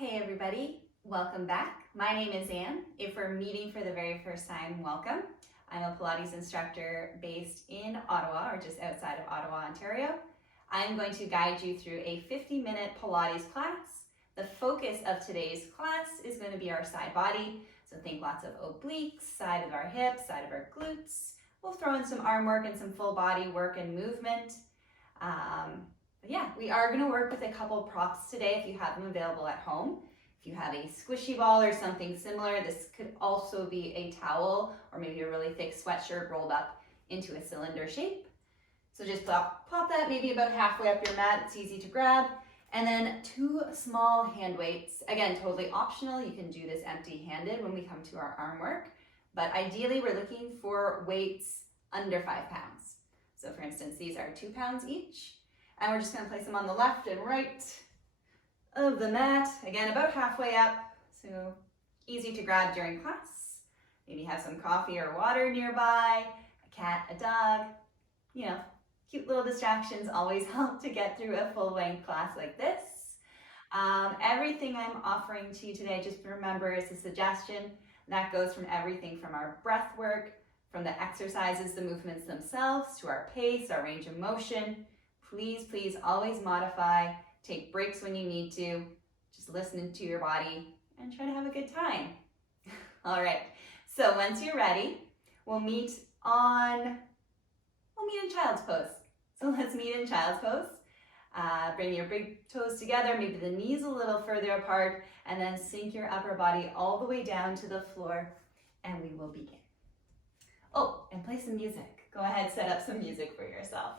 Hey everybody, welcome back. My name is Anne. If we're meeting for the very first time, welcome. I'm a Pilates instructor based in Ottawa, or just outside of Ottawa, Ontario. I'm going to guide you through a 50-minute Pilates class. The focus of today's class is going to be our side body. So think lots of obliques, side of our hips, side of our glutes. We'll throw in some arm work and some full body work and movement. We are going to work with a couple props today if you have them available at home. If you have a squishy ball or something similar, this could also be a towel or maybe a really thick sweatshirt rolled up into a cylinder shape. So just pop that maybe about halfway up your mat. It's easy to grab. And then 2 small hand weights. Again, totally optional. You can do this empty-handed when we come to our arm work. But ideally, we're looking for weights under 5 pounds. So for instance, these are 2 pounds each. And we're just going to place them on the left and right of the mat. Again, about halfway up, so easy to grab during class. Maybe have some coffee or water nearby, a cat, a dog. Cute little distractions always help to get through a full length class like this. Everything I'm offering to you today, just remember, is a suggestion. That goes from everything from our breath work, from the exercises, the movements themselves, to our pace, our range of motion. Please always modify, take breaks when you need to, just listen to your body and try to have a good time. All right, so once you're ready, we'll meet in child's pose. So let's meet in child's pose. Bring your big toes together, maybe the knees a little further apart, and then sink your upper body all the way down to the floor, and we will begin. Oh, and play some music. Go ahead, set up some music for yourself.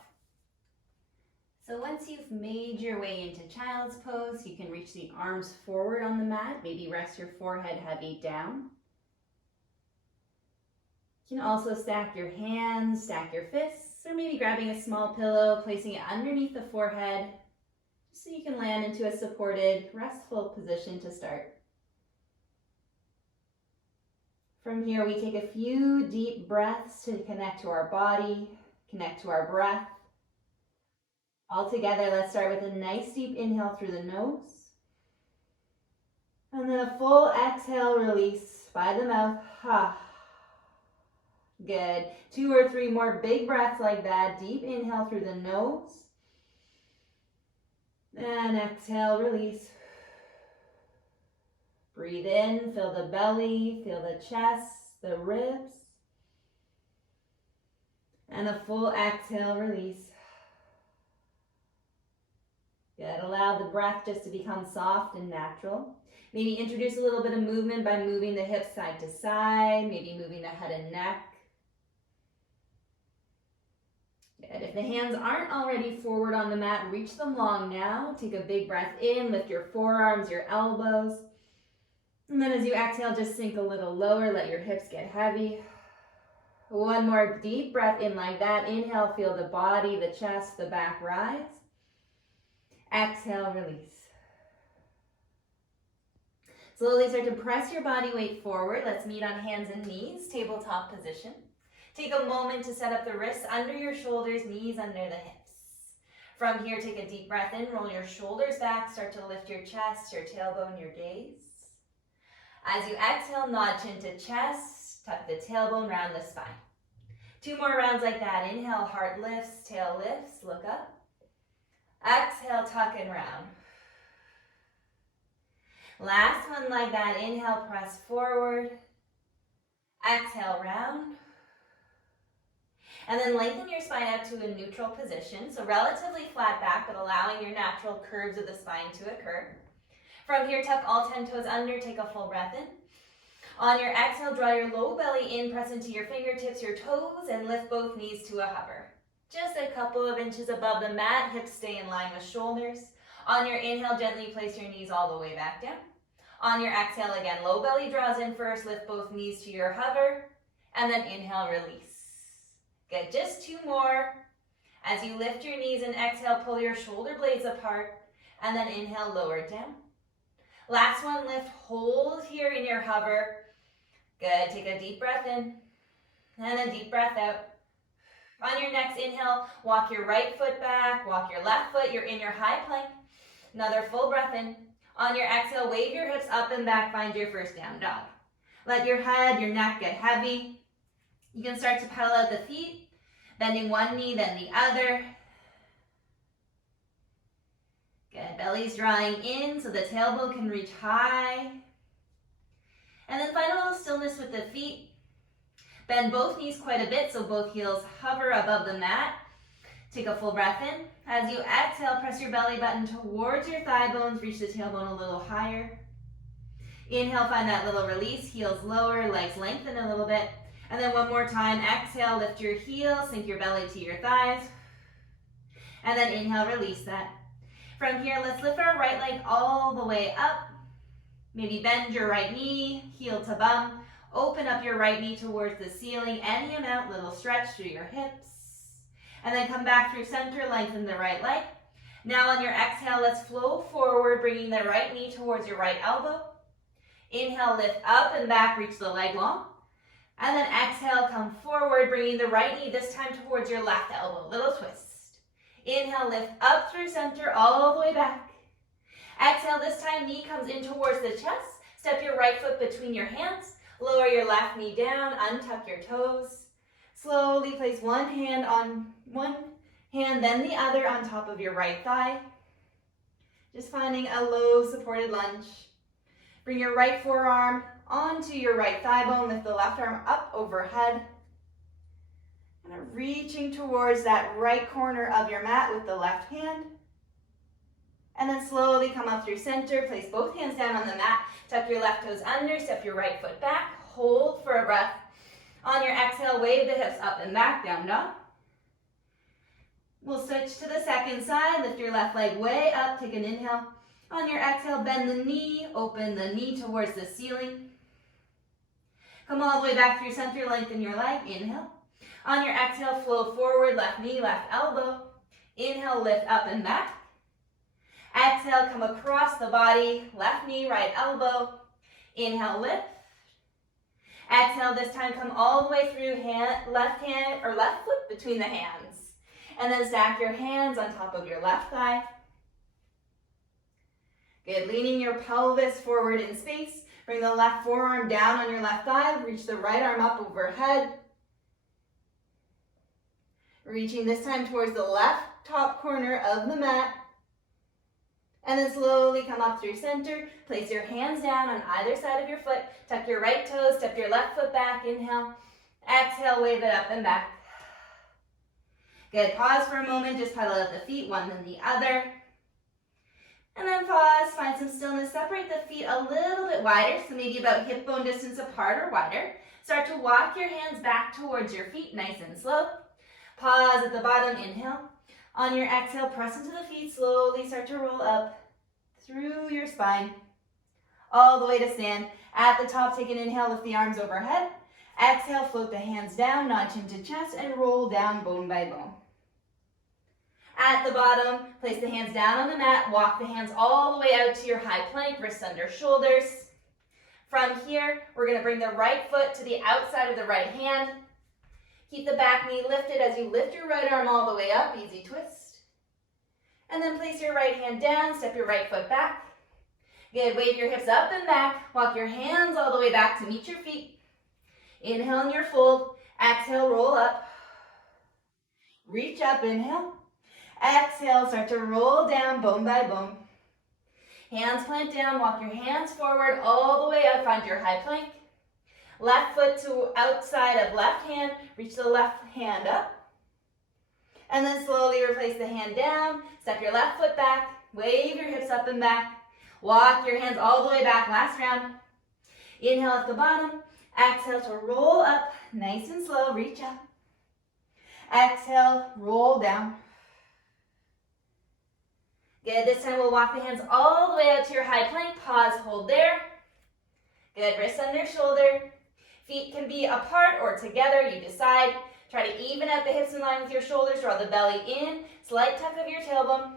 So once you've made your way into child's pose, you can reach the arms forward on the mat. Maybe rest your forehead heavy down. You can also stack your hands, stack your fists, or maybe grabbing a small pillow, placing it underneath the forehead, so you can land into a supported, restful position to start. From here, we take a few deep breaths to connect to our body, connect to our breath. All together, let's start with a nice deep inhale through the nose. And then a full exhale, release by the mouth. Good. 2 or 3 more big breaths like that. Deep inhale through the nose. And exhale, release. Breathe in, feel the belly, feel the chest, the ribs. And a full exhale, release. Good. Allow the breath just to become soft and natural. Maybe introduce a little bit of movement by moving the hips side to side, maybe moving the head and neck. Good. If the hands aren't already forward on the mat, reach them long now. Take a big breath in, lift your forearms, your elbows. And then as you exhale, just sink a little lower, let your hips get heavy. 1 more deep breath in like that. Inhale, feel the body, the chest, the back rise. Exhale, release. Slowly start to press your body weight forward. Let's meet on hands and knees, tabletop position. Take a moment to set up the wrists under your shoulders, knees under the hips. From here, take a deep breath in, roll your shoulders back, start to lift your chest, your tailbone, your gaze. As you exhale, nod chin to chest, tuck the tailbone, round the spine. 2 more rounds like that. Inhale, heart lifts, tail lifts, look up. Exhale, tuck and round. Last one like that. Inhale, press forward. Exhale, round. And then lengthen your spine out to a neutral position. So relatively flat back, but allowing your natural curves of the spine to occur. From here, tuck all 10 toes under. Take a full breath in. On your exhale, draw your low belly in, press into your fingertips, your toes, and lift both knees to a hover. Just a couple of inches above the mat, hips stay in line with shoulders. On your inhale, gently place your knees all the way back down. On your exhale, again, low belly draws in first, lift both knees to your hover, and then inhale, release. Good, just 2 more. As you lift your knees and exhale, pull your shoulder blades apart, and then inhale, lower it down. Last one, lift, hold here in your hover. Good, take a deep breath in, and a deep breath out. On your next inhale, walk your right foot back, walk your left foot, you're in your high plank. Another full breath in. On your exhale, wave your hips up and back, find your first down dog. Let your head, your neck get heavy. You can start to pedal out the feet, bending one knee, then the other. Good, belly's drawing in so the tailbone can reach high. And then find a little stillness with the feet. Bend both knees quite a bit so both heels hover above the mat. Take a full breath in. As you exhale, press your belly button towards your thigh bones. Reach the tailbone a little higher. Inhale, find that little release. Heels lower, legs lengthen a little bit. And then one more time, exhale, lift your heels, sink your belly to your thighs. And then inhale, release that. From here, let's lift our right leg all the way up. Maybe bend your right knee, heel to bum. Open up your right knee towards the ceiling, any amount, little stretch through your hips. And then come back through center, lengthen the right leg. Now on your exhale, let's flow forward, bringing the right knee towards your right elbow. Inhale, lift up and back, reach the leg long. And then exhale, come forward, bringing the right knee this time towards your left elbow, little twist. Inhale, lift up through center, all the way back. Exhale, this time knee comes in towards the chest. Step your right foot between your hands. Lower your left knee down, untuck your toes. Slowly place one hand, then the other on top of your right thigh. Just finding a low supported lunge. Bring your right forearm onto your right thigh bone. Lift the left arm up overhead. And reaching towards that right corner of your mat with the left hand. And then slowly come up through center. Place both hands down on the mat. Tuck your left toes under. Step your right foot back. Hold for a breath. On your exhale, wave the hips up and back, down dog. We'll switch to the second side. Lift your left leg way up. Take an inhale. On your exhale, bend the knee. Open the knee towards the ceiling. Come all the way back through center. Lengthen your leg. Inhale. On your exhale, flow forward. Left knee, left elbow. Inhale, lift up and back. Exhale, come across the body. Left knee, right elbow. Inhale, lift. Exhale, this time come all the way through left foot between the hands. And then stack your hands on top of your left thigh. Good, leaning your pelvis forward in space. Bring the left forearm down on your left thigh. Reach the right arm up overhead. Reaching this time towards the left top corner of the mat. And then slowly come up through center. Place your hands down on either side of your foot. Tuck your right toes, step your left foot back. Inhale. Exhale, wave it up and back. Good, pause for a moment. Just pedal out the feet, one then the other. And then pause, find some stillness. Separate the feet a little bit wider, so maybe about hip bone distance apart or wider. Start to walk your hands back towards your feet, nice and slow. Pause at the bottom, inhale. On your exhale, press into the feet, slowly start to roll up through your spine, all the way to stand. At the top, take an inhale, lift the arms overhead. Exhale, float the hands down, nod chin to chest, and roll down bone by bone. At the bottom, place the hands down on the mat, walk the hands all the way out to your high plank, wrists under shoulders. From here, we're gonna bring the right foot to the outside of the right hand. Keep the back knee lifted as you lift your right arm all the way up, easy twist. And then place your right hand down, step your right foot back. Good, wave your hips up and back, walk your hands all the way back to meet your feet. Inhale in your fold, exhale, roll up. Reach up, inhale. Exhale, start to roll down bone by bone. Hands plant down, walk your hands forward all the way up, find your high plank. Left foot to outside of left hand, reach the left hand up. And then slowly replace the hand down, step your left foot back, wave your hips up and back. Walk your hands all the way back, last round. Inhale at the bottom, exhale to roll up, nice and slow, reach up. Exhale, roll down. Good, this time we'll walk the hands all the way out to your high plank, pause, hold there. Good, wrists under shoulder. Feet can be apart or together, you decide. Try to even out the hips in line with your shoulders, draw the belly in, slight tuck of your tailbone.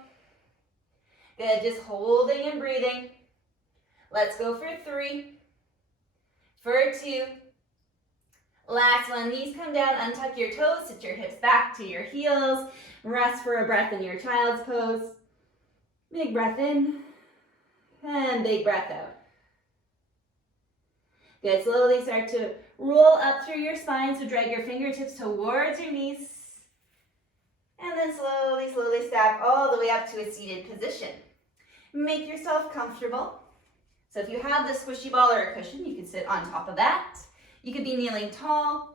Good, just holding and breathing. Let's go for 3, for 2. Last one, knees come down, untuck your toes, sit your hips back to your heels. Rest for a breath in your child's pose. Big breath in, And big breath out. Good, slowly start to roll up through your spine, so drag your fingertips towards your knees. And then slowly, slowly stack all the way up to a seated position. Make yourself comfortable. So if you have the squishy ball or a cushion, you can sit on top of that. You could be kneeling tall.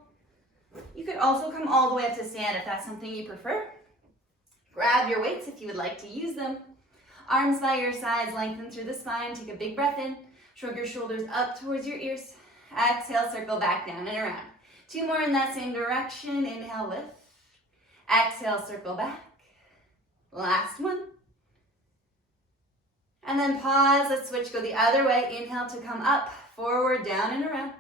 You could also come all the way up to stand if that's something you prefer. Grab your weights if you would like to use them. Arms by your sides, lengthen through the spine. Take a big breath in. Shrug your shoulders up towards your ears. Exhale, circle back down and around. 2 more in that same direction. Inhale, lift. Exhale, circle back. Last one. And then pause. Let's switch, go the other way. Inhale to come up, forward, down, and around.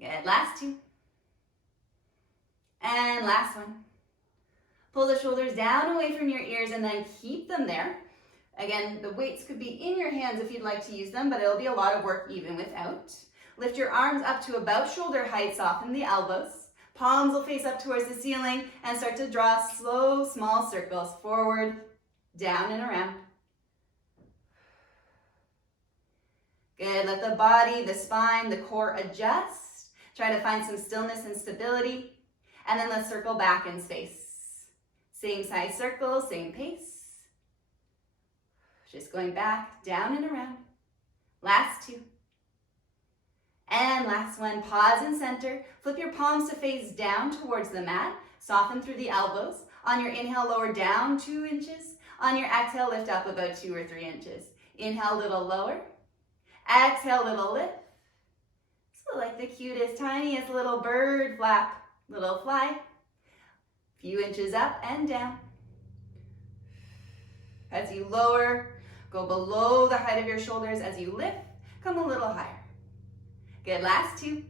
Good, last 2. And last one. Pull the shoulders down away from your ears and then keep them there. Again, the weights could be in your hands if you'd like to use them, but it'll be a lot of work even without. Lift your arms up to about shoulder height, soften the elbows. Palms will face up towards the ceiling and start to draw slow, small circles forward, down, and around. Good, let the body, the spine, the core adjust. Try to find some stillness and stability. And then let's circle back in space. Same size circle, same pace. Just going back, down and around. Last 2. And last one, pause and center. Flip your palms to face down towards the mat. Soften through the elbows. On your inhale, lower down 2 inches. On your exhale, lift up about 2 or 3 inches. Inhale, little lower. Exhale, little lift. So like the cutest, tiniest little bird flap, little fly. Few inches up and down. As you lower, go below the height of your shoulders. As you lift, come a little higher. Good, last 2.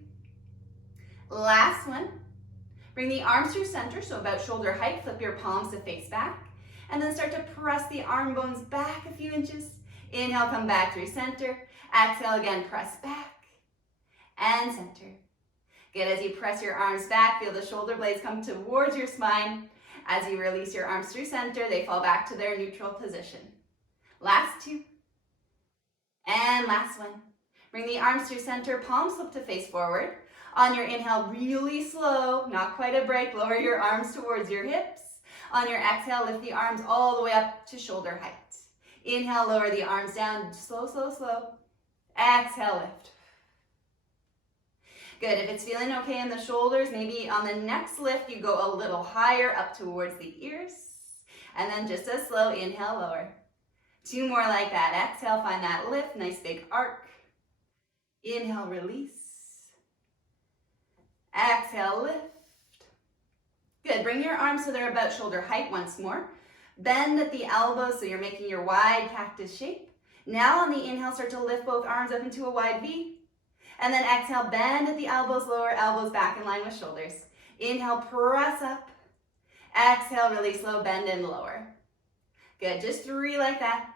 Last one. Bring the arms through center, so about shoulder height. Flip your palms to face back. And then start to press the arm bones back a few inches. Inhale, come back through center. Exhale again, press back and center. Good, as you press your arms back, feel the shoulder blades come towards your spine. As you release your arms through center, they fall back to their neutral position. Last 2. And last one. Bring the arms through center, palms flip to face forward. On your inhale, really slow, not quite a break, lower your arms towards your hips. On your exhale, lift the arms all the way up to shoulder height. Inhale, lower the arms down, slow, slow, slow. Exhale, lift. Good, if it's feeling okay in the shoulders, maybe on the next lift, you go a little higher up towards the ears. And then just a slow inhale, lower. 2 more like that. Exhale, find that lift, nice big arc. Inhale, release. Exhale, lift. Good, bring your arms so they're about shoulder height once more. Bend at the elbows so you're making your wide cactus shape. Now on the inhale, start to lift both arms up into a wide V. And then exhale, bend at the elbows, lower elbows back in line with shoulders. Inhale, press up. Exhale, release, low, bend and lower. Good, just 3 like that.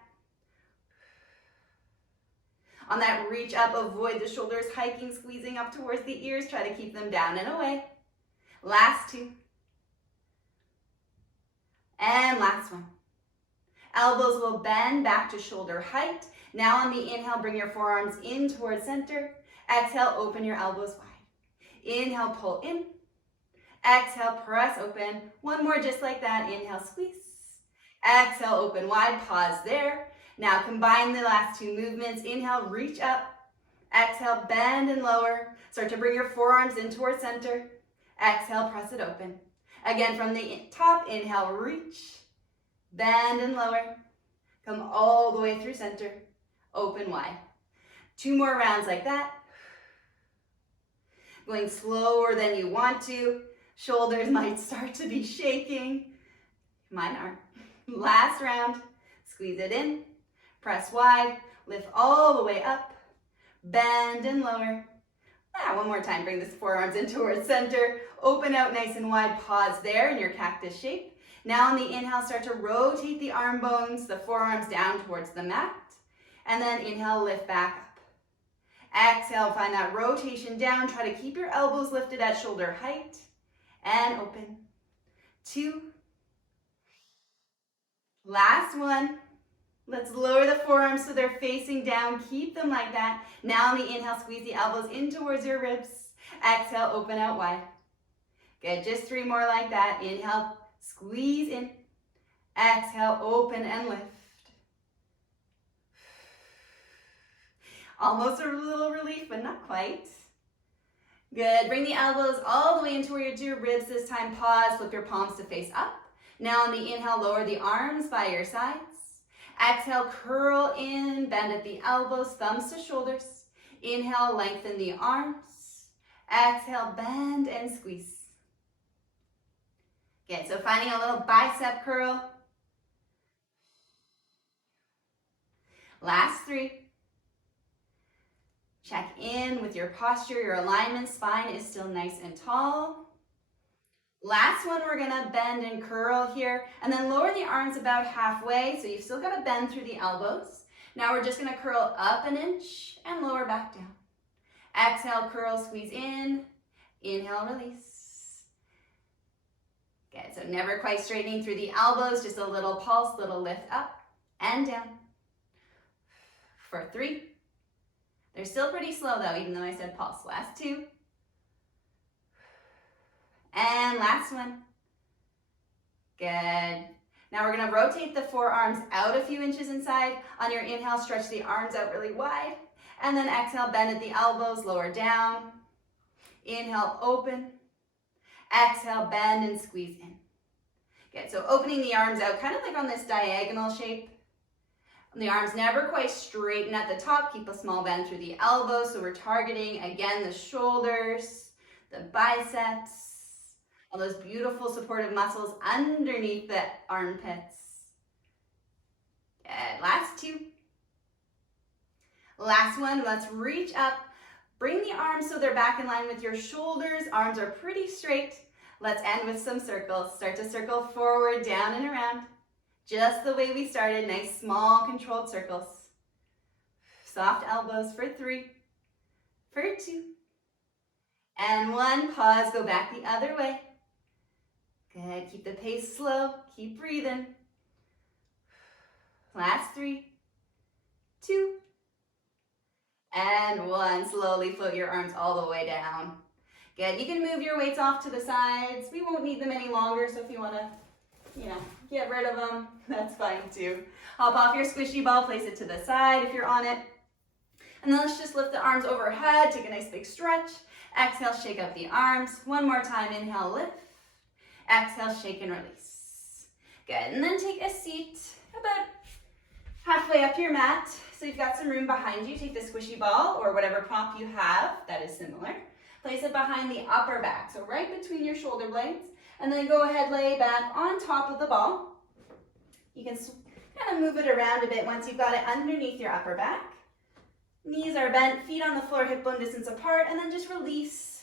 On that reach up, avoid the shoulders hiking, squeezing up towards the ears. Try to keep them down and away. Last 2. And last one. Elbows will bend back to shoulder height. Now on the inhale, bring your forearms in towards center. Exhale, open your elbows wide. Inhale, pull in. Exhale, press open. 1 more just like that. Inhale, squeeze. Exhale, open wide. Pause there. Now combine the last 2 movements. Inhale, reach up. Exhale, bend and lower. Start to bring your forearms in towards center. Exhale, press it open. Again, from the top, inhale, reach. Bend and lower. Come all the way through center. Open wide. 2 more rounds like that. Going slower than you want to. Shoulders might start to be shaking. Mine are. Last round. Squeeze it in. Press wide. Lift all the way up. Bend and lower. 1 more time. Bring the forearms in towards center. Open out nice and wide. Pause there in your cactus shape. Now on the inhale, start to rotate the arm bones, the forearms down towards the mat. And then inhale, lift back up. Exhale, find that rotation down. Try to keep your elbows lifted at shoulder height. And open. 2. Last one. Let's lower the forearms so they're facing down. Keep them like that. Now on the inhale, squeeze the elbows in towards your ribs. Exhale, open out wide. Good, just 3 more like that. Inhale, squeeze in. Exhale, open and lift. Almost a little relief, but not quite. Good, bring the elbows all the way in towards your ribs this time. Pause, flip your palms to face up. Now on the inhale, lower the arms by your sides. Exhale, curl in, bend at the elbows, thumbs to shoulders. Inhale, lengthen the arms. Exhale, bend and squeeze. Good, so finding a little bicep curl. Last 3. Check in with your posture, your alignment. Spine is still nice and tall. Last one, we're gonna bend and curl here, and then lower the arms about halfway, so you've still gotta bend through the elbows. Now we're just gonna curl up an inch and lower back down. Exhale, curl, squeeze in. Inhale, release. Good, so never quite straightening through the elbows, just a little pulse, little lift up and down. For 3. They're still pretty slow though, even though I said pulse. Last 2. And last one. Good. Now we're gonna rotate the forearms out a few inches inside. On your inhale, stretch the arms out really wide. And then exhale, bend at the elbows, lower down. Inhale, open. Exhale, bend and squeeze in. Good, so opening the arms out, kind of like on this diagonal shape. The arms never quite straighten at the top. Keep a small bend through the elbows. So we're targeting, again, the shoulders, the biceps, all those beautiful supportive muscles underneath the armpits. Good. Last 2. Last one, let's reach up. Bring the arms so they're back in line with your shoulders. Arms are pretty straight. Let's end with some circles. Start to circle forward, down and around. Just the way we started, nice small controlled circles. Soft elbows for 3, for 2, and 1. Pause, go back the other way. Good, keep the pace slow, keep breathing. Last 3, 2, and 1. Slowly float your arms all the way down. Good, you can move your weights off to the sides. We won't need them any longer, so if you want to get rid of them, that's fine too. Hop off your squishy ball, place it to the side if you're on it. And then let's just lift the arms overhead, take a nice big stretch. Exhale, shake up the arms. 1 more time, inhale, lift. Exhale, shake and release. Good, and then take a seat about halfway up your mat. So you've got some room behind you. Take the squishy ball or whatever prop you have that is similar. Place it behind the upper back, so right between your shoulder blades. And then go ahead, lay back on top of the ball. You can kind of move it around a bit once you've got it underneath your upper back. Knees are bent, feet on the floor, hip bone distance apart, and then just release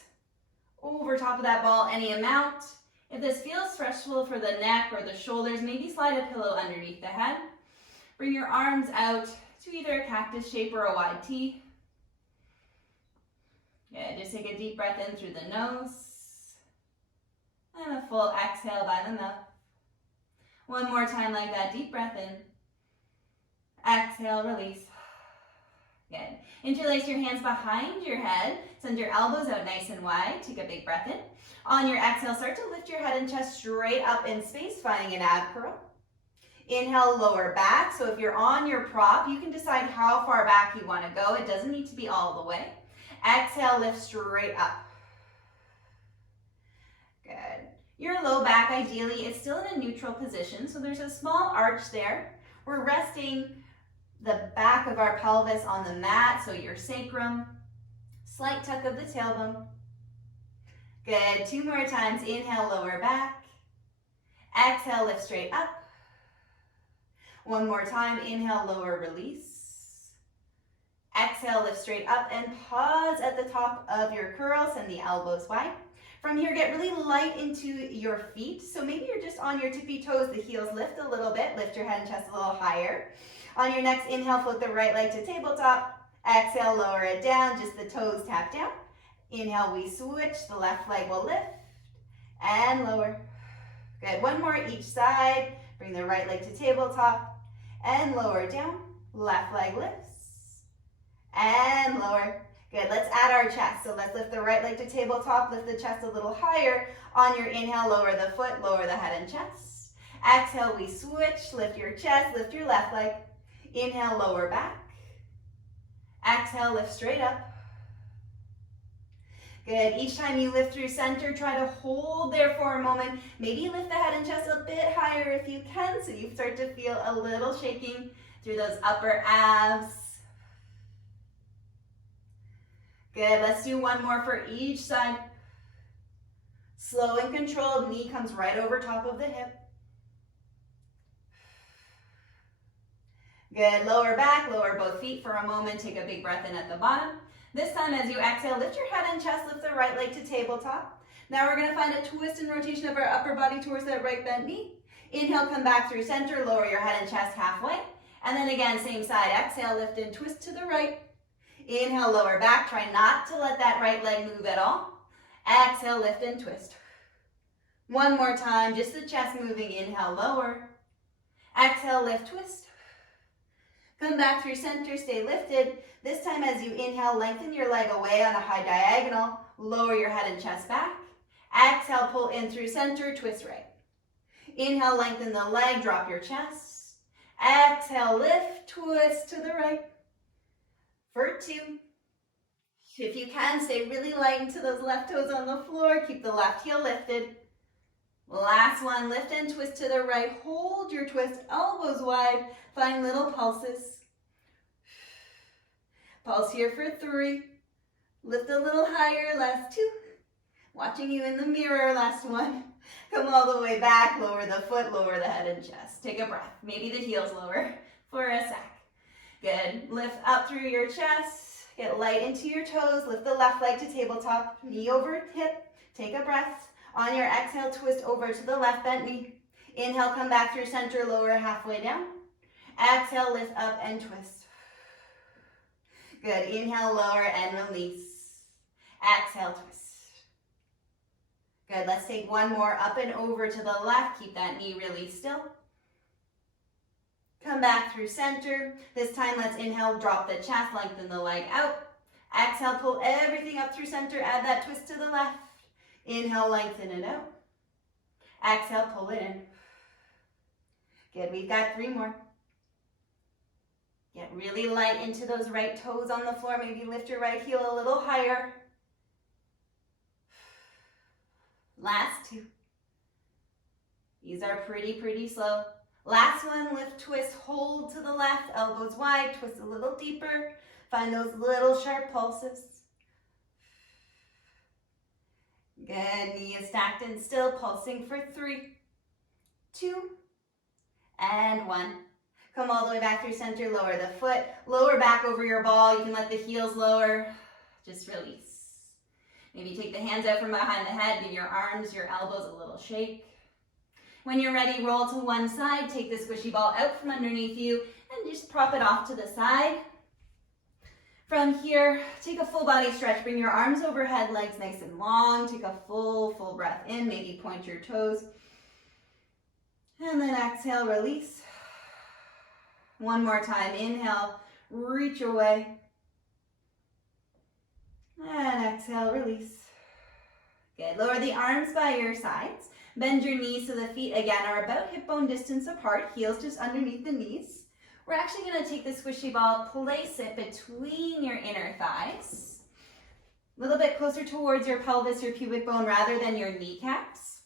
over top of that ball any amount. If this feels stressful for the neck or the shoulders, maybe slide a pillow underneath the head. Bring your arms out to either a cactus shape or a wide T. Good, just take a deep breath in through the nose. And a full exhale by the mouth. 1 more time like that, deep breath in. Exhale, release. Good. Interlace your hands behind your head. Send your elbows out nice and wide. Take a big breath in. On your exhale, start to lift your head and chest straight up in space, finding an ab curl. Inhale, lower back. So if you're on your prop, you can decide how far back you want to go. It doesn't need to be all the way. Exhale, lift straight up. Good. Your low back, ideally, is still in a neutral position, so there's a small arch there. We're resting the back of our pelvis on the mat, so your sacrum, slight tuck of the tailbone. Good, 2 more times. Inhale, lower back. Exhale, lift straight up. 1 more time. Inhale, lower, release. Exhale, lift straight up and pause at the top of your curl. Send the elbows wide. From here, get really light into your feet. So maybe you're just on your tippy toes, the heels lift a little bit, lift your head and chest a little higher. On your next inhale, float the right leg to tabletop. Exhale, lower it down, just the toes tap down. Inhale, we switch, the left leg will lift and lower. Good, 1 more each side. Bring the right leg to tabletop. and lower down. Left leg lifts and lower. Good, let's add our chest. So let's lift the right leg to tabletop, lift the chest a little higher. On your inhale, lower the foot, lower the head and chest. Exhale, we switch, lift your chest, lift your left leg. Inhale, lower back. Exhale, lift straight up. Good, each time you lift through center, try to hold there for a moment. Maybe lift the head and chest a bit higher if you can, so you start to feel a little shaking through those upper abs. Good, let's do one more for each side. Slow and controlled, knee comes right over top of the hip. Good, lower back, lower both feet for a moment. Take a big breath in at the bottom. This time as you exhale, lift your head and chest, lift the right leg to tabletop. Now we're gonna find a twist and rotation of our upper body towards that right bent knee. Inhale, come back through center, lower your head and chest halfway. And then again, same side, exhale, lift and twist to the right. Inhale, lower back. Try not to let that right leg move at all. Exhale, lift and twist. One more time, just the chest moving. Inhale, lower. Exhale, lift, twist. Come back through center, stay lifted. This time as you inhale, lengthen your leg away on a high diagonal. Lower your head and chest back. Exhale, pull in through center, twist right. Inhale, lengthen the leg, drop your chest. Exhale, lift, twist to the right. For 2. If you can, stay really light into those left toes on the floor. Keep the left heel lifted. Last one, lift and twist to the right. Hold your twist, elbows wide. Find little pulses. Pulse here for 3. Lift a little higher, last 2. Watching you in the mirror, last 1. Come all the way back, lower the foot, lower the head and chest. Take a breath, maybe the heels lower for a sec. Good, lift up through your chest, get light into your toes, lift the left leg to tabletop, knee over hip, take a breath. On your exhale, twist over to the left bent knee. Inhale, come back through center, lower halfway down. Exhale, lift up and twist. Good, inhale, lower and release. Exhale, twist. Good, let's take one more up and over to the left. Keep that knee really still. Come back through center. This time, let's inhale, drop the chest, lengthen the leg out. Exhale, pull everything up through center, add that twist to the left. Inhale, lengthen it out. Exhale, pull it in. Good, we've got 3 more. Get really light into those right toes on the floor. Maybe lift your right heel a little higher. Last 2. These are pretty slow. Last one, lift, twist, hold to the left, elbows wide, twist a little deeper. Find those little sharp pulses. Good, knee is stacked and still, pulsing for 3, 2, and 1. Come all the way back through center, lower the foot, lower back over your ball. You can let the heels lower, just release. Maybe take the hands out from behind the head, give your arms, your elbows a little shake. When you're ready, roll to one side, take the squishy ball out from underneath you, and just prop it off to the side. From here, take a full body stretch. Bring your arms overhead, legs nice and long. Take a full breath in. Maybe point your toes. And then exhale, release. One more time. Inhale, reach away. And exhale, release. Good. Lower the arms by your sides. Bend your knees so the feet, again, are about hip bone distance apart. Heels just underneath the knees. We're actually going to take the squishy ball, place it between your inner thighs. A little bit closer towards your pelvis, your pubic bone, rather than your kneecaps.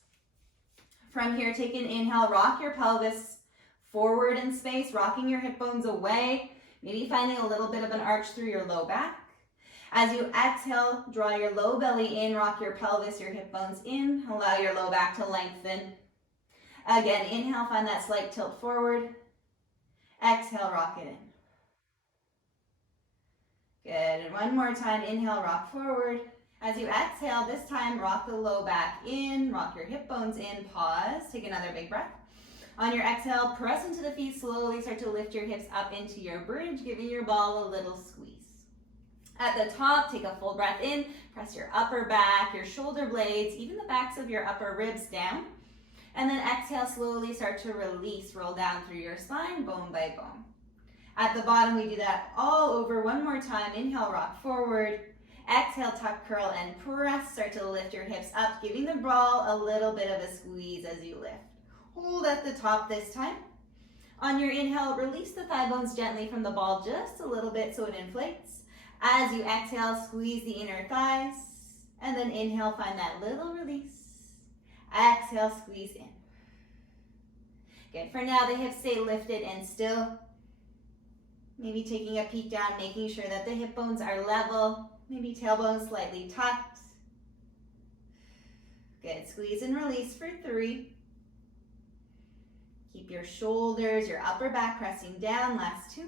From here, take an inhale, rock your pelvis forward in space, rocking your hip bones away, maybe finding a little bit of an arch through your low back. As you exhale, draw your low belly in, rock your pelvis, your hip bones in, allow your low back to lengthen. Again, inhale, find that slight tilt forward. Exhale, rock it in. Good, and one more time, inhale, rock forward. As you exhale, this time, rock the low back in, rock your hip bones in, pause, take another big breath. On your exhale, press into the feet, slowly start to lift your hips up into your bridge, giving your ball a little squeeze. At the top, take a full breath in, press your upper back, your shoulder blades, even the backs of your upper ribs down. And then exhale, slowly start to release. Roll down through your spine, bone by bone. At the bottom, we do that all over one more time. Inhale, rock forward. Exhale, tuck, curl, and press. Start to lift your hips up, giving the ball a little bit of a squeeze as you lift. Hold at the top this time. On your inhale, release the thigh bones gently from the ball just a little bit so it inflates. As you exhale, squeeze the inner thighs. And then inhale, find that little release. Exhale, squeeze in. Good. For now, the hips stay lifted and still. Maybe taking a peek down, making sure that the hip bones are level. Maybe tailbone slightly tucked. Good. Squeeze and release for 3. Keep your shoulders, your upper back pressing down. Last 2.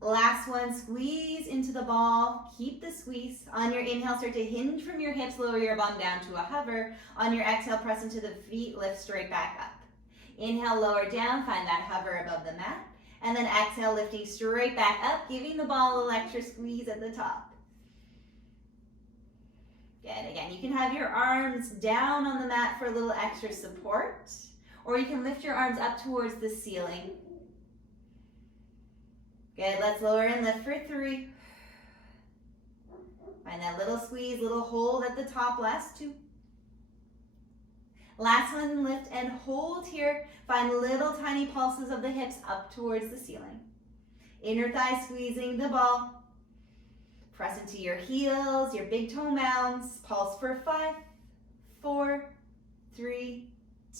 Last one. Squeeze into the ball. Keep the squeeze. On your inhale, start to hinge from your hips. Lower your bum down to a hover. On your exhale, press into the feet. Lift straight back up. Inhale, lower down. Find that hover above the mat. And then exhale, lifting straight back up, giving the ball a little extra squeeze at the top. Good. Again, you can have your arms down on the mat for a little extra support, or you can lift your arms up towards the ceiling. Good. Let's lower and lift for 3. Find that little squeeze, little hold at the top. Last 2. Last one, lift and hold here. Find little tiny pulses of the hips up towards the ceiling. Inner thigh squeezing the ball. Press into your heels, your big toe mounds. Pulse for 5, 4, 3,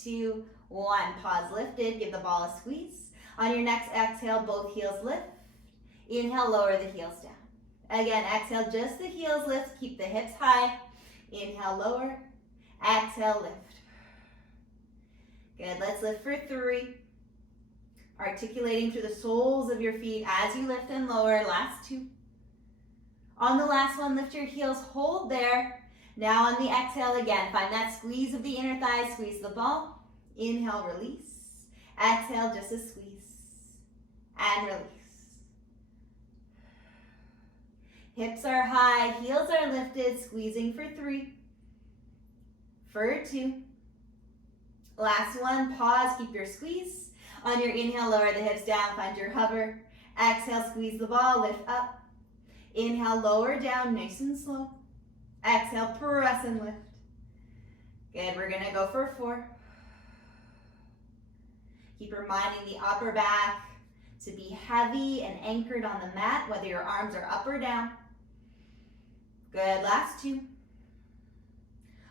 2, 1. Pause lifted, give the ball a squeeze. On your next exhale, both heels lift. Inhale, lower the heels down. Again, exhale, just the heels lift. Keep the hips high. Inhale, lower. Exhale, lift. Good, let's lift for 3. Articulating through the soles of your feet as you lift and lower. Last 2. On the last one, lift your heels, hold there. Now on the exhale again, find that squeeze of the inner thighs, squeeze the ball. Inhale, release. Exhale, just a squeeze. And release. Hips are high, heels are lifted, squeezing for 3. For 2. Last one, pause, keep your squeeze. On your inhale, lower the hips down, find your hover. Exhale, squeeze the ball, lift up. Inhale, lower down, nice and slow. Exhale, press and lift. Good, we're gonna go for 4. Keep reminding the upper back to be heavy and anchored on the mat, whether your arms are up or down. Good, last 2.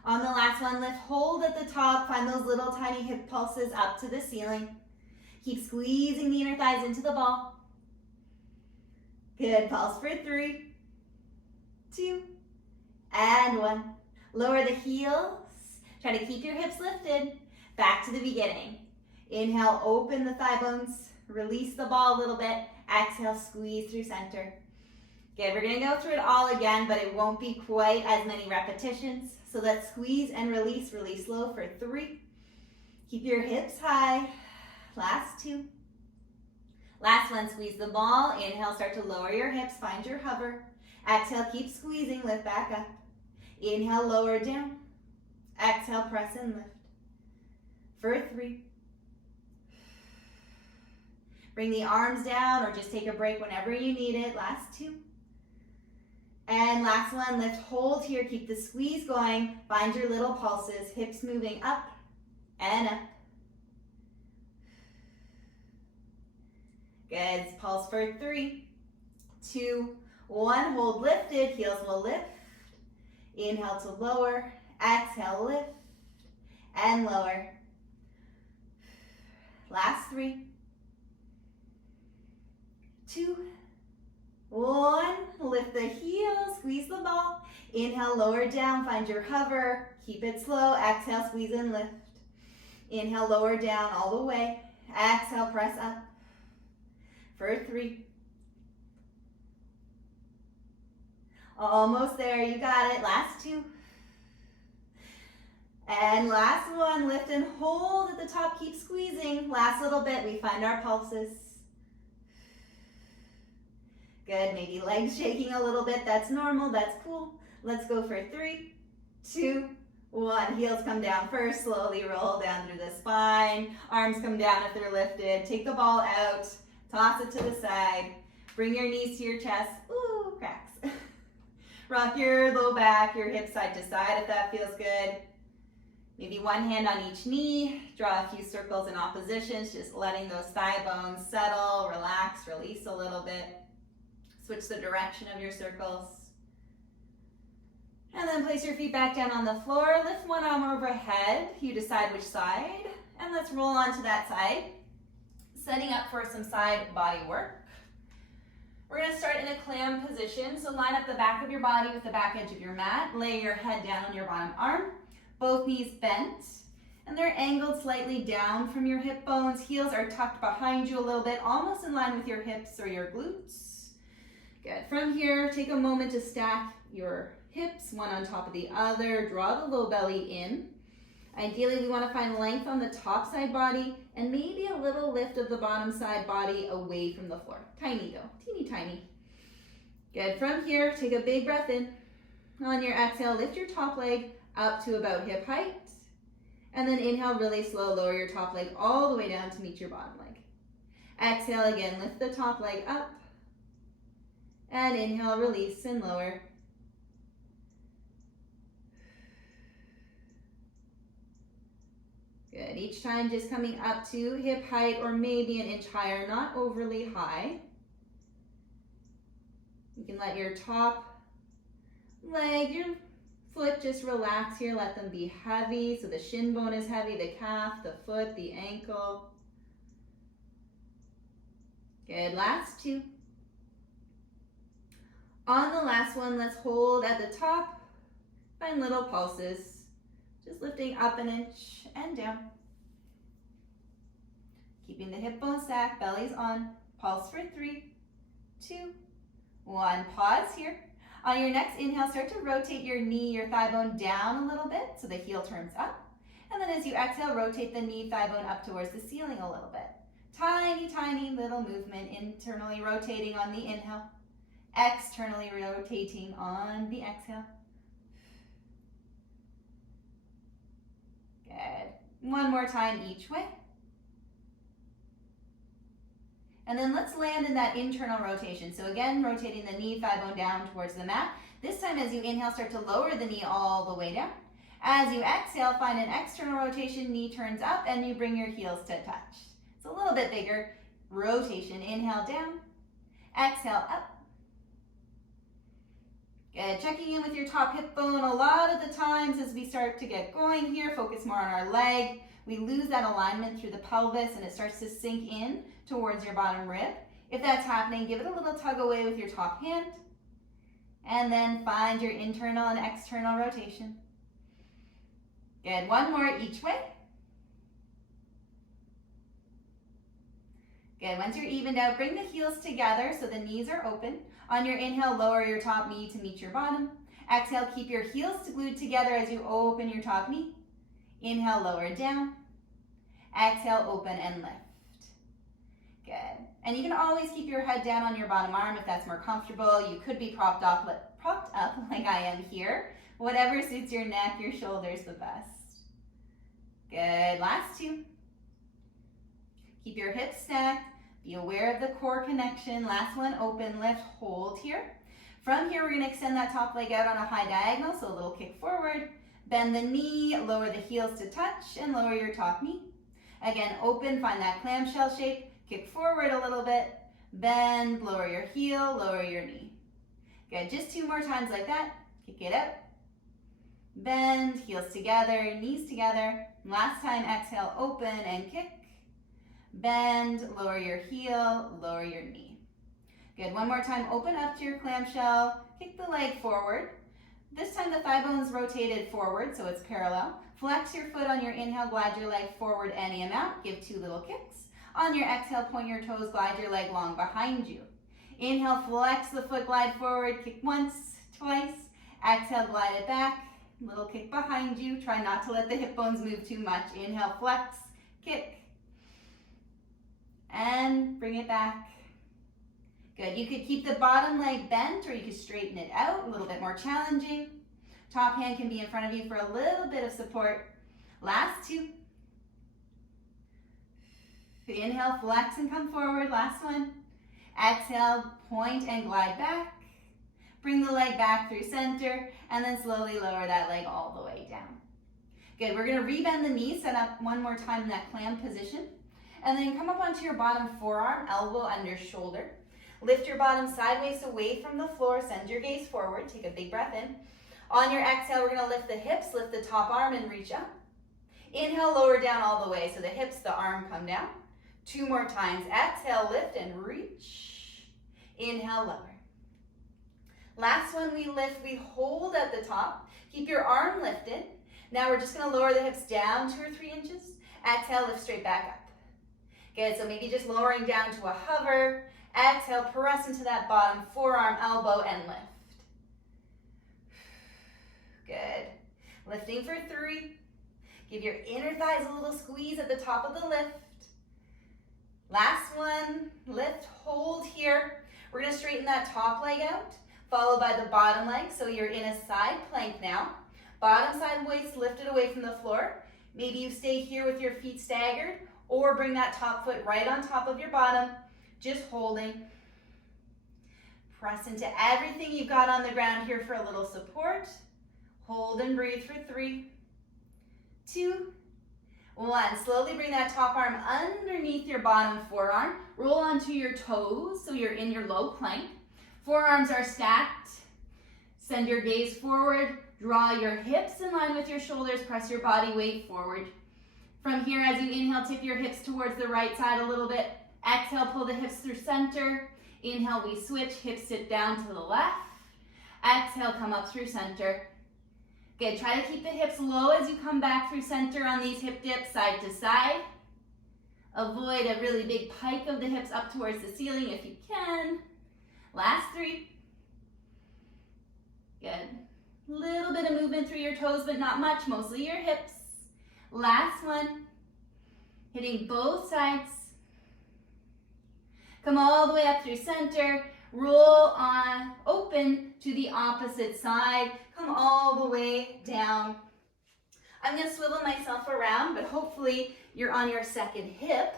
On the last one, lift, hold at the top. Find those little tiny hip pulses up to the ceiling. Keep squeezing the inner thighs into the ball. Good, pulse for 3, 2, and 1. Lower the heels. Try to keep your hips lifted. Back to the beginning. Inhale, open the thigh bones. Release the ball a little bit. Exhale, squeeze through center. Good, we're gonna go through it all again, but it won't be quite as many repetitions. So let's squeeze and release, release low for 3. Keep your hips high. Last 2. Last one, squeeze the ball. Inhale, start to lower your hips, find your hover. Exhale, keep squeezing, lift back up. Inhale, lower down. Exhale, press and lift. For 3. Bring the arms down or just take a break whenever you need it. Last 2. And last one, lift, hold here, keep the squeeze going. Find your little pulses, hips moving up and up. Good, pulse for 3, 2, 1. Hold lifted, heels will lift. Inhale to lower, exhale, lift, and lower. Last 3, 2, 1. Lift the heels, squeeze the ball. Inhale, lower down, find your hover. Keep it slow. Exhale, squeeze and lift. Inhale, lower down all the way. Exhale, press up. For 3. Almost there, you got it. Last 2. And last one, lift and hold at the top, keep squeezing. Last little bit, we find our pulses. Good, maybe legs shaking a little bit, that's normal, that's cool. Let's go for 3, 2, One, heels come down first, slowly roll down through the spine. Arms come down if they're lifted. Take the ball out, toss it to the side. Bring your knees to your chest. Ooh, cracks. Rock your low back, your hips side to side if that feels good. Maybe one hand on each knee. Draw a few circles in oppositions, just letting those thigh bones settle, relax, release a little bit. Switch the direction of your circles. And then place your feet back down on the floor. Lift one arm overhead. You decide which side. And let's roll onto that side. Setting up for some side body work. We're going to start in a clam position. So line up the back of your body with the back edge of your mat. Lay your head down on your bottom arm. Both knees bent. And they're angled slightly down from your hip bones. Heels are tucked behind you a little bit, almost in line with your hips or your glutes. Good. From here, take a moment to stack your hips, one on top of the other. Draw the low belly in. Ideally, we want to find length on the top side body and maybe a little lift of the bottom side body away from the floor. Tiny though, teeny tiny. Good. From here, take a big breath in. On your exhale, lift your top leg up to about hip height. And then inhale, really slow, lower your top leg all the way down to meet your bottom leg. Exhale again, lift the top leg up. And inhale, release and lower. Good. Each time just coming up to hip height or maybe an inch higher, not overly high. You can let your top leg, your foot just relax here. Let them be heavy. So the shin bone is heavy, the calf, the foot, the ankle. Good. Last two. On the last one, let's hold at the top. Find little pulses. Just lifting up an inch and down. Keeping the hip bone stacked, belly's on. Pulse for 3, 2, 1. Pause here. On your next inhale, start to rotate your knee, your thigh bone down a little bit so the heel turns up. And then as you exhale, rotate the knee, thigh bone up towards the ceiling a little bit. Tiny, tiny little movement, internally rotating on the inhale, externally rotating on the exhale. Good. One more time each way. And then let's land in that internal rotation. So again, rotating the knee, thigh bone down towards the mat. This time as you inhale, start to lower the knee all the way down. As you exhale, find an external rotation, knee turns up, and you bring your heels to touch. It's a little bit bigger. Rotation, inhale down, exhale up. Good. Checking in with your top hip bone. A lot of the times as we start to get going here, focus more on our leg. We lose that alignment through the pelvis and it starts to sink in towards your bottom rib. If that's happening, give it a little tug away with your top hand. And then find your internal and external rotation. Good. One more each way. Good. Once you're evened out, bring the heels together so the knees are open. On your inhale, lower your top knee to meet your bottom. Exhale, keep your heels glued together as you open your top knee. Inhale, lower down. Exhale, open and lift. Good. And you can always keep your head down on your bottom arm if that's more comfortable. You could be propped up like I am here. Whatever suits your neck, your shoulders the best. Good. Last two. Keep your hips stacked. Be aware of the core connection. Last one, open, lift, hold here. From here, we're going to extend that top leg out on a high diagonal, so a little kick forward. Bend the knee, lower the heels to touch, and lower your top knee. Again, open, find that clamshell shape. Kick forward a little bit. Bend, lower your heel, lower your knee. Good, just 2 more times like that. Kick it out. Bend, heels together, knees together. Last time, exhale, open and kick. Bend, lower your heel, lower your knee. Good, one more time, open up to your clamshell, kick the leg forward. This time the thigh bone's rotated forward, so it's parallel. Flex your foot on your inhale, glide your leg forward any amount, give 2 little kicks. On your exhale, point your toes, glide your leg long behind you. Inhale, flex the foot, glide forward, kick once, twice. Exhale, glide it back, little kick behind you. Try not to let the hip bones move too much. Inhale, flex, kick. And bring it back. Good. You could keep the bottom leg bent or you could straighten it out, a little bit more challenging. Top hand can be in front of you for a little bit of support. Last two. Inhale, flex and come forward. Last one. Exhale, point and glide back. Bring the leg back through center, and then slowly lower that leg all the way down. Good, we're gonna rebend the knees, set up one more time in that clam position, and then come up onto your bottom forearm, elbow under shoulder. Lift your bottom sideways away from the floor, send your gaze forward, take a big breath in. On your exhale, we're gonna lift the hips, lift the top arm and reach up. Inhale, lower down all the way, so the hips, the arm come down. 2 more times, exhale, lift and reach. Inhale, lower. Last one, we lift, we hold at the top. Keep your arm lifted. Now we're just gonna lower the hips down 2 or 3 inches. Exhale, lift straight back up. Good, so maybe just lowering down to a hover. Exhale, press into that bottom forearm, elbow, and lift. Good. Lifting for 3. Give your inner thighs a little squeeze at the top of the lift. Last one, lift, hold here. We're gonna straighten that top leg out, followed by the bottom leg, so you're in a side plank now. Bottom side waist lifted away from the floor. Maybe you stay here with your feet staggered, or bring that top foot right on top of your bottom, just holding. Press into everything you've got on the ground here for a little support. Hold and breathe for 3, 2, 1. Slowly bring that top arm underneath your bottom forearm. Roll onto your toes so you're in your low plank. Forearms are stacked. Send your gaze forward. Draw your hips in line with your shoulders. Press your body weight forward. From here, as you inhale, tip your hips towards the right side a little bit. Exhale, pull the hips through center. Inhale, we switch. Hips sit down to the left. Exhale, come up through center. Good, try to keep the hips low as you come back through center on these hip dips, side to side. Avoid a really big pike of the hips up towards the ceiling if you can. Last 3. Good. Little bit of movement through your toes, but not much, mostly your hips. Last one. Hitting both sides. Come all the way up through center. Roll on, open to the opposite side. Come all the way down. I'm gonna swivel myself around, but hopefully you're on your second hip.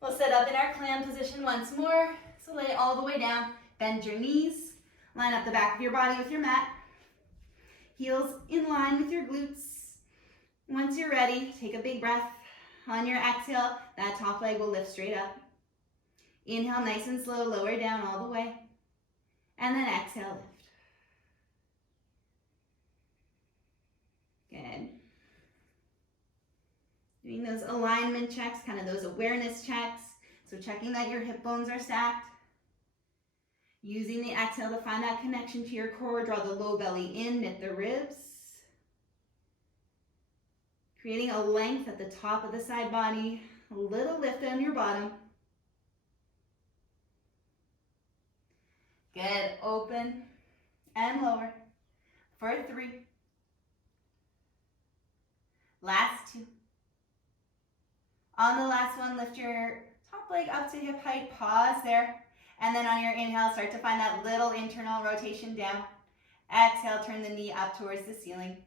We'll sit up in our clam position once more. So lay all the way down, bend your knees, line up the back of your body with your mat. Heels in line with your glutes. Once you're ready, take a big breath. On your exhale, that top leg will lift straight up. Inhale, nice and slow, lower down all the way. And then exhale, lift. Good. Doing those alignment checks, kind of those awareness checks. So checking that your hip bones are stacked. Using the exhale to find that connection to your core. Draw the low belly in, knit the ribs. Creating a length at the top of the side body. A little lift on your bottom. Good, open and lower for 3. Last 2. On the last one, lift your top leg up to hip height, pause there. And then on your inhale, start to find that little internal rotation down. Exhale, turn the knee up towards the ceiling.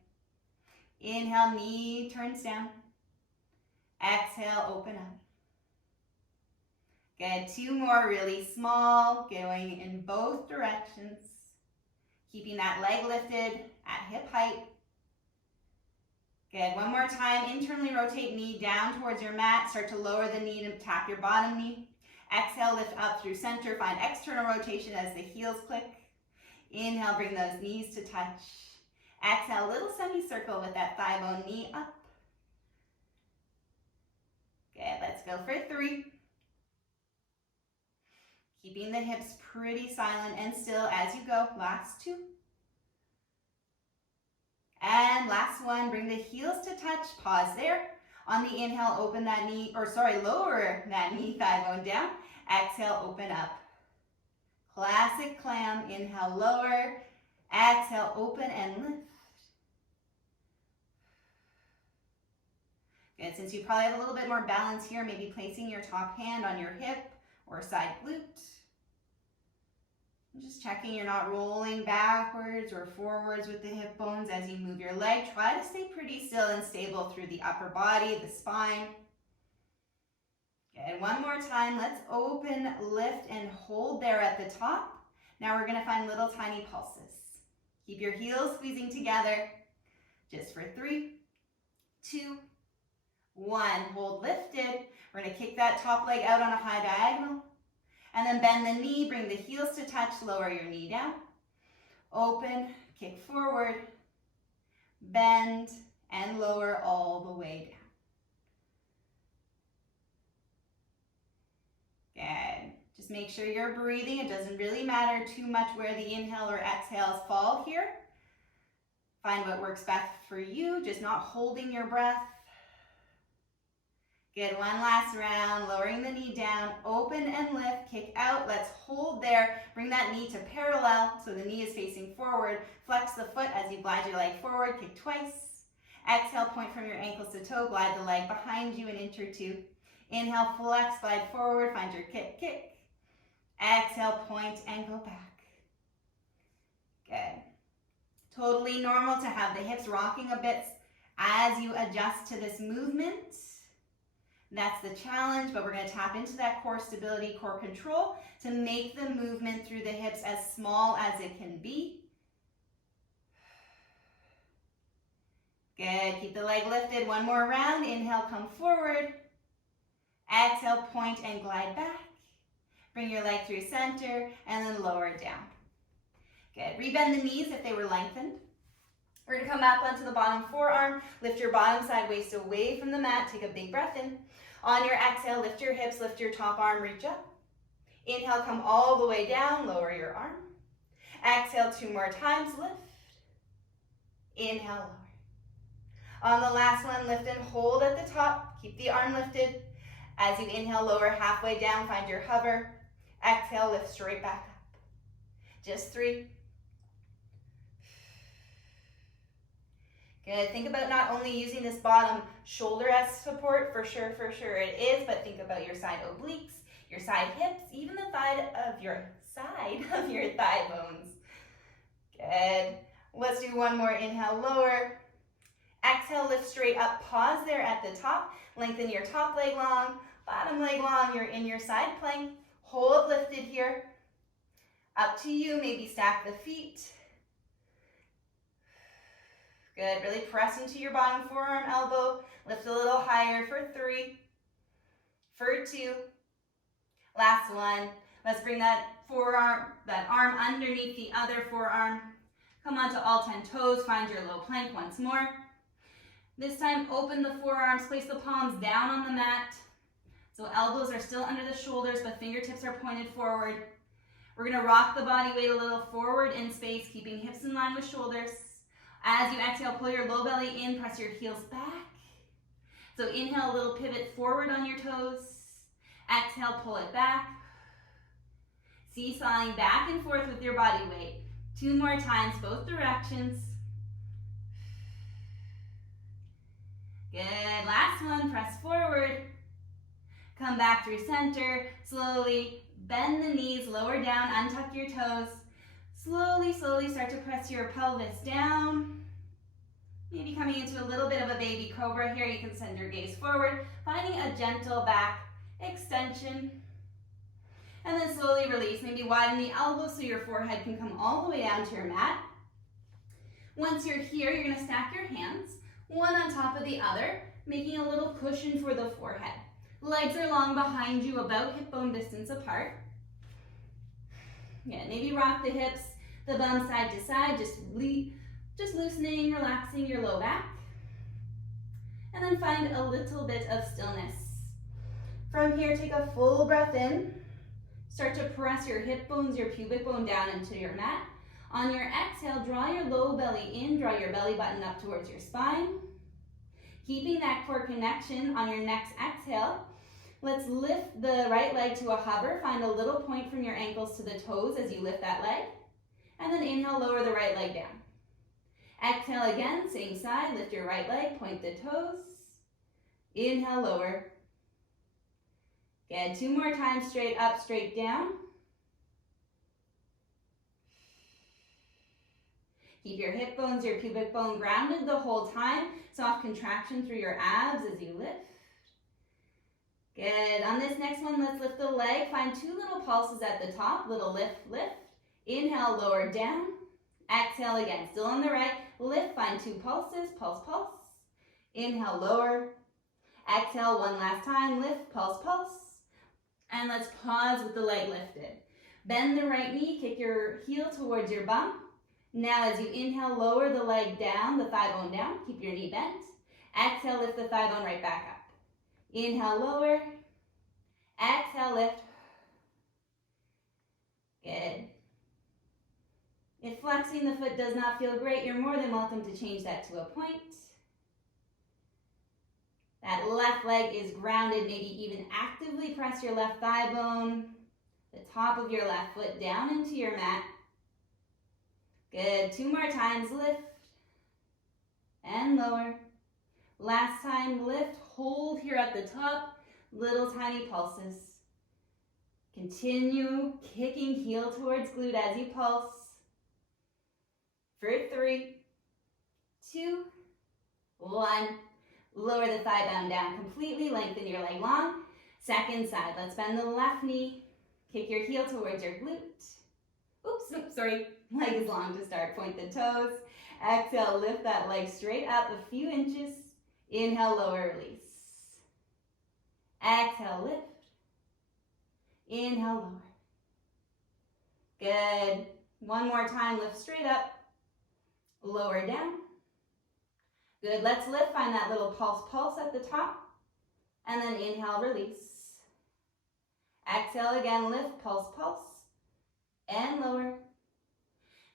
Inhale, knee turns down. Exhale, open up. Good, 2 more really small, going in both directions. Keeping that leg lifted at hip height. Good, 1 more time, internally rotate knee down towards your mat. Start to lower the knee and tap your bottom knee. Exhale, lift up through center. Find external rotation as the heels click. Inhale, bring those knees to touch. Exhale, little semicircle with that thigh bone, knee up. Good, let's go for 3. Keeping the hips pretty silent and still as you go. Last 2. And last one, bring the heels to touch. Pause there. On the inhale, open that knee, lower that knee thigh bone down. Exhale, open up. Classic clam. Inhale, lower. Exhale, open and lift. Good, since you probably have a little bit more balance here, maybe placing your top hand on your hip or side glute. Just checking you're not rolling backwards or forwards with the hip bones as you move your leg. Try to stay pretty still and stable through the upper body, the spine. Good. One more time. Let's open, lift, and hold there at the top. Now we're going to find little tiny pulses. Keep your heels squeezing together. Just for 3, 2, 1. Hold lifted. We're going to kick that top leg out on a high diagonal. And then bend the knee, bring the heels to touch, lower your knee down. Open, kick forward, bend, and lower all the way down. Good. Just make sure you're breathing. It doesn't really matter too much where the inhale or exhales fall here. Find what works best for you, just not holding your breath. Good, one last round, lowering the knee down, open and lift, kick out, let's hold there, bring that knee to parallel so the knee is facing forward, flex the foot as you glide your leg forward, kick twice, exhale, point from your ankles to toe, glide the leg behind you an inch or 2, inhale, flex, glide forward, find your kick, kick, exhale, point and go back. Good. Totally normal to have the hips rocking a bit as you adjust to this movement. That's the challenge, but we're going to tap into that core stability, core control to make the movement through the hips as small as it can be. Good. Keep the leg lifted. One more round. Inhale, come forward. Exhale, point and glide back. Bring your leg through center and then lower it down. Good. Rebend the knees if they were lengthened. We're going to come back onto the bottom forearm. Lift your bottom side waist away from the mat. Take a big breath in. On your exhale, lift your hips, lift your top arm, reach up. Inhale, come all the way down, lower your arm. Exhale 2 more times, lift. Inhale, lower. On the last one, lift and hold at the top. Keep the arm lifted. As you inhale, lower halfway down, find your hover. Exhale, lift straight back up. Just 3. Good. Think about not only using this bottom shoulder as support, for sure it is, but think about your side obliques, your side hips, even the side of your thigh bones. Good. Let's do one more. Inhale, lower. Exhale, lift straight up. Pause there at the top. Lengthen your top leg long, bottom leg long. You're in your side plank. Hold lifted here. Up to you. Maybe stack the feet. Good. Really press into your bottom forearm, elbow. Lift a little higher for 3, for 2. Last one. Let's bring that arm underneath the other forearm. Come onto all 10 toes. Find your low plank once more. This time, open the forearms. Place the palms down on the mat. So elbows are still under the shoulders, but fingertips are pointed forward. We're going to rock the body weight a little forward in space, keeping hips in line with shoulders. As you exhale, pull your low belly in, press your heels back. So inhale, a little pivot forward on your toes. Exhale, pull it back. Seesawing back and forth with your body weight. 2 more times, both directions. Good. Last one, press forward. Come back through center. Slowly bend the knees, lower down, untuck your toes. Slowly start to press your pelvis down. Maybe coming into a little bit of a baby cobra here. You can send your gaze forward, finding a gentle back extension. And then slowly release. Maybe widen the elbows so your forehead can come all the way down to your mat. Once you're here, you're going to stack your hands, one on top of the other, making a little cushion for the forehead. Legs are long behind you, about hip bone distance apart. Yeah, maybe rock the hips, the bum side to side, just loosening, relaxing your low back. And then find a little bit of stillness. From here, take a full breath in. Start to press your hip bones, your pubic bone down into your mat. On your exhale, draw your low belly in, draw your belly button up towards your spine. Keeping that core connection on your next exhale, let's lift the right leg to a hover. Find a little point from your ankles to the toes as you lift that leg. And then inhale, lower the right leg down. Exhale again, same side, lift your right leg, point the toes. Inhale, lower. Good, 2 more times, straight up, straight down. Keep your hip bones, your pubic bone grounded the whole time. Soft contraction through your abs as you lift. Good. On this next one, let's lift the leg. Find 2 little pulses at the top. Little lift, lift. Inhale, lower down. Exhale again. Still on the right. Lift, find 2 pulses. Pulse, pulse. Inhale, lower. Exhale one last time. Lift, pulse, pulse. And let's pause with the leg lifted. Bend the right knee. Kick your heel towards your bum. Now as you inhale, lower the leg down, the thigh bone down. Keep your knee bent. Exhale, lift the thigh bone right back up. Inhale, lower. Exhale, lift. Good. If flexing the foot does not feel great, you're more than welcome to change that to a point. That left leg is grounded. Maybe even actively press your left thigh bone, the top of your left foot down into your mat. Good. 2 more times. Lift and lower. Last time, lift, hold here at the top, little tiny pulses. Continue kicking heel towards glute as you pulse. For 3, 2, 1. Lower the thigh bone down completely, lengthen your leg long. Second side, let's bend the left knee, kick your heel towards your glute. Oops, sorry, leg is long to start, point the toes. Exhale, lift that leg straight up a few inches. Inhale, lower, release. Exhale, lift. Inhale, lower. Good. One more time, lift straight up. Lower down. Good, let's lift, find that little pulse at the top. And then inhale, release. Exhale again, lift, pulse, and lower.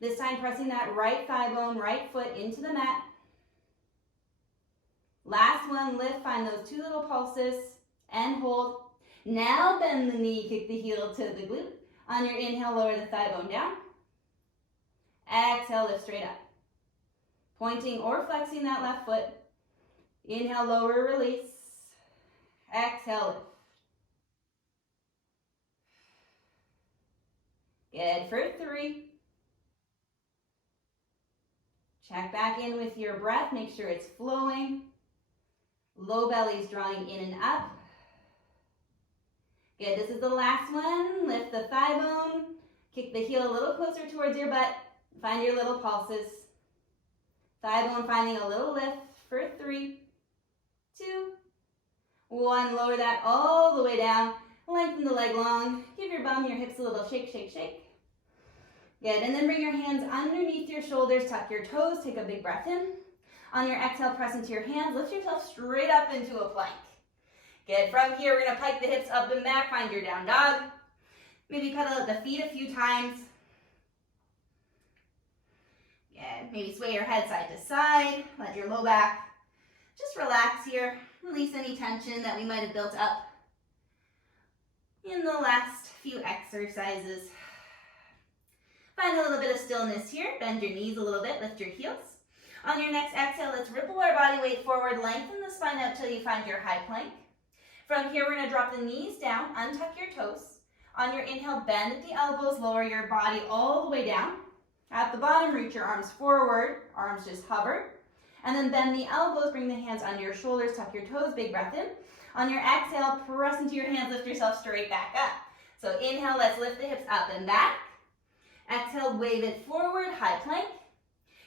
This time pressing that right thigh bone, right foot into the mat. Last one, lift, find those 2 little pulses and hold. Now bend the knee, kick the heel to the glute. On your inhale, lower the thigh bone down. Exhale, lift straight up. Pointing or flexing that left foot. Inhale, lower, release. Exhale, lift. Good. For 3. Check back in with your breath. Make sure it's flowing. Low belly's drawing in and up. Good. This is the last one. Lift the thigh bone. Kick the heel a little closer towards your butt. Find your little pulses. Thigh bone finding a little lift. For 3, 2, 1. Lower that all the way down. Lengthen the leg long. Give your bum, your hips a little shake, shake, shake. Good. And then bring your hands underneath your shoulders. Tuck your toes. Take a big breath in. On your exhale, press into your hands. Lift yourself straight up into a plank. Good. From here, we're going to pike the hips up and back. Find your down dog. Maybe pedal at the feet a few times. Good. Maybe sway your head side to side. Let your low back just relax here. Release any tension that we might have built up in the last few exercises. Find a little bit of stillness here. Bend your knees a little bit. Lift your heels. On your next exhale, let's ripple our body weight forward. Lengthen the spine out till you find your high plank. From here, we're going to drop the knees down. Untuck your toes. On your inhale, bend at the elbows. Lower your body all the way down. At the bottom, reach your arms forward. Arms just hover. And then bend the elbows. Bring the hands under your shoulders. Tuck your toes. Big breath in. On your exhale, press into your hands. Lift yourself straight back up. So inhale, let's lift the hips up and back. Exhale, wave it forward, high plank.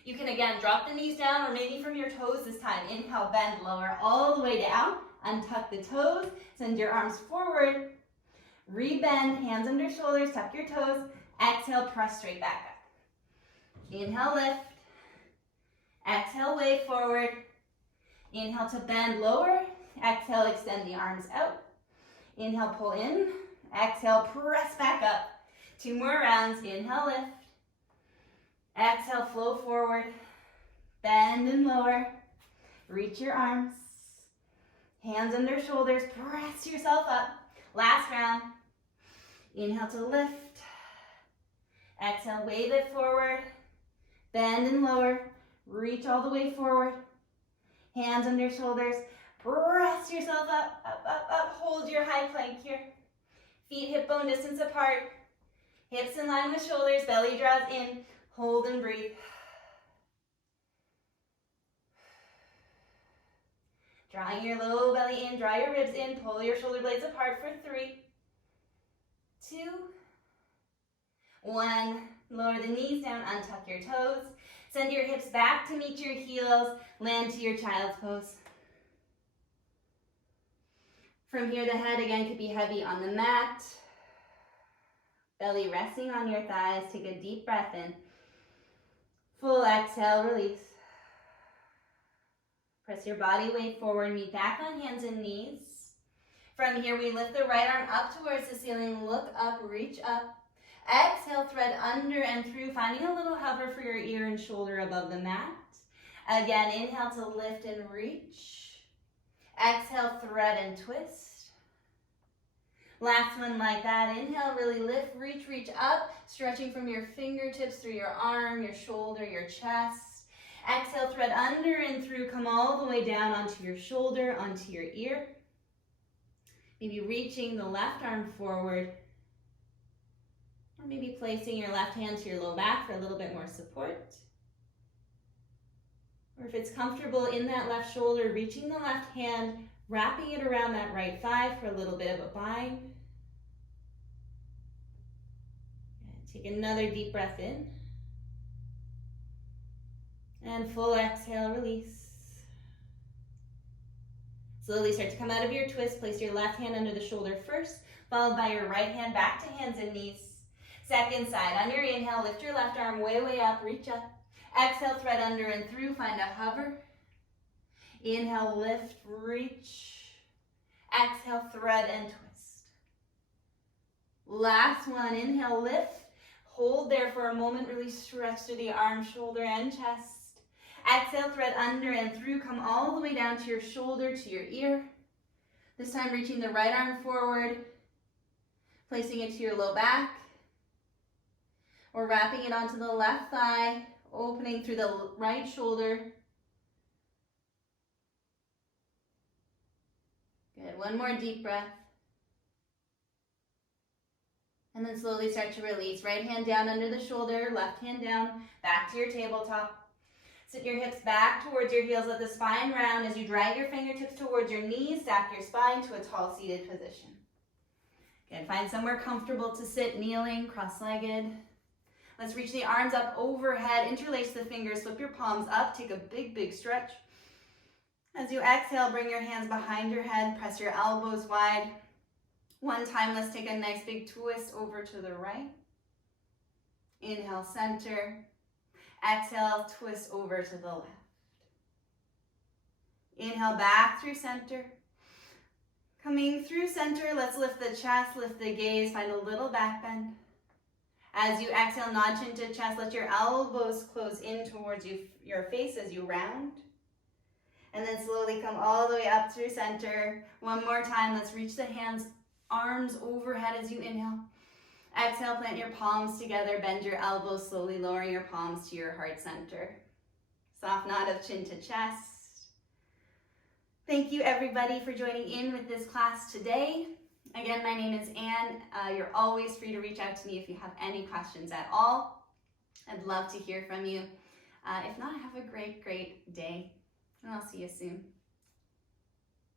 You can again drop the knees down or maybe from your toes this time. Inhale, bend, lower all the way down. Untuck the toes, send your arms forward. Rebend, hands under shoulders, tuck your toes. Exhale, press straight back up. Inhale, lift. Exhale, wave forward. Inhale to bend, lower. Exhale, extend the arms out. Inhale, pull in. Exhale, press back up. 2 more rounds. Inhale, lift. Exhale, flow forward. Bend and lower. Reach your arms. Hands under shoulders. Press yourself up. Last round. Inhale to lift. Exhale, wave it forward. Bend and lower. Reach all the way forward. Hands under shoulders. Press yourself up, up, up, up. Hold your high plank here. Feet hip bone distance apart. Hips in line with shoulders. Belly draws in. Hold and breathe. Drawing your low belly in, draw your ribs in, pull your shoulder blades apart for 3, 2, 1. Lower the knees down, untuck your toes. Send your hips back to meet your heels. Land to your child's pose. From here, the head again could be heavy on the mat. Belly resting on your thighs. Take a deep breath in. Full exhale, release. Press your body weight forward, meet back on hands and knees. From here, we lift the right arm up towards the ceiling, look up, reach up. Exhale, thread under and through, finding a little hover for your ear and shoulder above the mat. Again, inhale to lift and reach. Exhale, thread and twist. Last one like that. Inhale, really lift, reach, reach up, stretching from your fingertips through your arm, your shoulder, your chest. Exhale, thread under and through, come all the way down onto your shoulder, onto your ear. Maybe reaching the left arm forward, or maybe placing your left hand to your low back for a little bit more support. Or if it's comfortable in that left shoulder, reaching the left hand, wrapping it around that right thigh for a little bit of a bind. And take another deep breath in. And full exhale, release. Slowly start to come out of your twist. Place your left hand under the shoulder first, followed by your right hand back to hands and knees. Second side, on your inhale, lift your left arm way, way up, reach up. Exhale, thread under and through, find a hover. Inhale, lift, reach. Exhale, thread and twist. Last one, inhale, lift. Hold there for a moment, really stretch through the arm, shoulder, and chest. Exhale, thread under and through, come all the way down to your shoulder, to your ear. This time reaching the right arm forward, placing it to your low back, or wrapping it onto the left thigh, opening through the right shoulder. Good, one more deep breath. And then slowly start to release. Right hand down under the shoulder, left hand down, back to your tabletop. Sit your hips back towards your heels, let the spine round as you drag your fingertips towards your knees, stack your spine to a tall seated position. Good, find somewhere comfortable to sit, kneeling, cross-legged. Let's reach the arms up overhead, interlace the fingers, flip your palms up, take a big, big stretch. As you exhale, bring your hands behind your head, press your elbows wide. One time, let's take a nice big twist over to the right. Inhale, center. Exhale, twist over to the left. Inhale, back through center. Coming through center, let's lift the chest, lift the gaze, find a little back bend. As you exhale, notch into chest, let your elbows close in towards your face as you round. And then slowly come all the way up through center. One more time, let's reach the hands, arms overhead as you inhale. Exhale, plant your palms together, bend your elbows, slowly lowering your palms to your heart center. Soft nod of chin to chest. Thank you everybody for joining in with this class today. Again, my name is Anne. You're always free to reach out to me if you have any questions at all. I'd love to hear from you. If not, have a great, great day, and I'll see you soon.